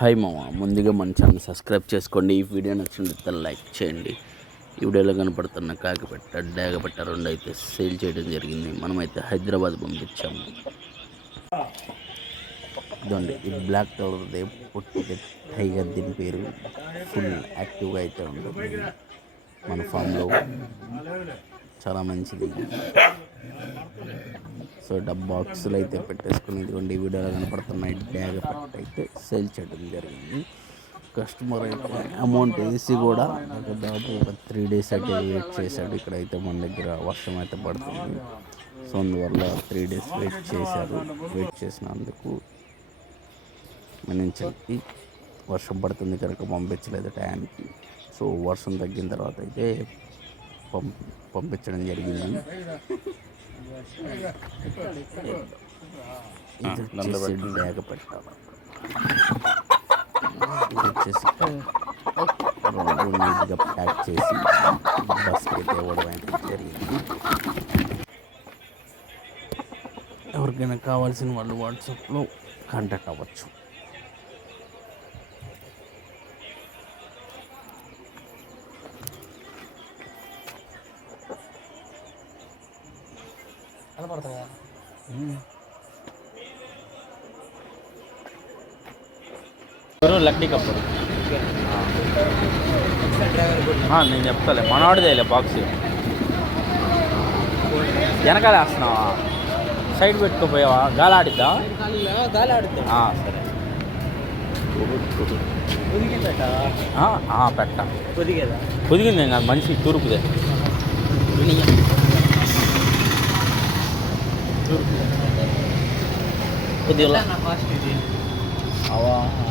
Hi మామ. ముందుగా మన ఛానల్ సబ్స్క్రైబ్ చేసుకోండి. ఈ వీడియో నచ్చినట్లయితే లైక్ చేయండి. ఈ వీడియోలో కనపడుతున్న కాకిపెట్ట డాగపెట్ట రెండు అయితే సేల్ చేయడం జరిగింది. మనమైతే హైదరాబాద్ పంపించాము. ఇదండి ఇది బ్లాక్ కలర్ది పొట్టిది టైగర్ దీని పేరు. ఫుల్ యాక్టివ్గా అయితే ఉంటుంది. మన ఫామ్లో. చాలా మంచిది. సో డబ్బా బాక్సులు అయితే పెట్టేసుకుని ఇదిగోండి వీడియోలో కనపడుతున్నాయి బ్యాగ్ పెట్టి అయితే సేల్ చేయడం జరిగింది. కస్టమర్ అయితే అమౌంట్ వేసి కూడా ఒక దాదాపు ఒక త్రీ డేస్ అయితే వెయిట్ చేశాడు. ఇక్కడైతే మన దగ్గర వర్షం అయితే పడుతుంది. సో అందువల్ల త్రీ డేస్ వెయిట్ చేశారు. వెయిట్ చేసినందుకు మన్నించండి. వర్షం పడుతుంది కనుక పంపించలేదు టయానికి. సో వర్షం తగ్గిన తర్వాత అయితే పంప్ పంపించడం జరిగింది. ఇది వచ్చేసి డ్యాగ పెట్టాలి ఇది వచ్చేసి రెండు నీట్గా ప్యాక్ చేసి బస్కి జరిగింది. ఎవరికైనా కావాల్సిన వాళ్ళు వాట్సాప్లో కాంటాక్ట్ అవ్వచ్చు. కనపడుతుందా లక్డీ కప్పుడు నేను చెప్తాలే మనవాడిదేలే బాక్స్ వెనకాల వేస్తున్నావా సైడ్ పెట్టుకోపోయావా గాలి ఆడిద్దా గాలి ఆడుతుంది ఆ, సరే పొదిగిందట ఆ, ఆ, పెట్ట పొదిగేదా పొదిగింది కాదు మనిషి తూర్పుదే Putih lah. awal.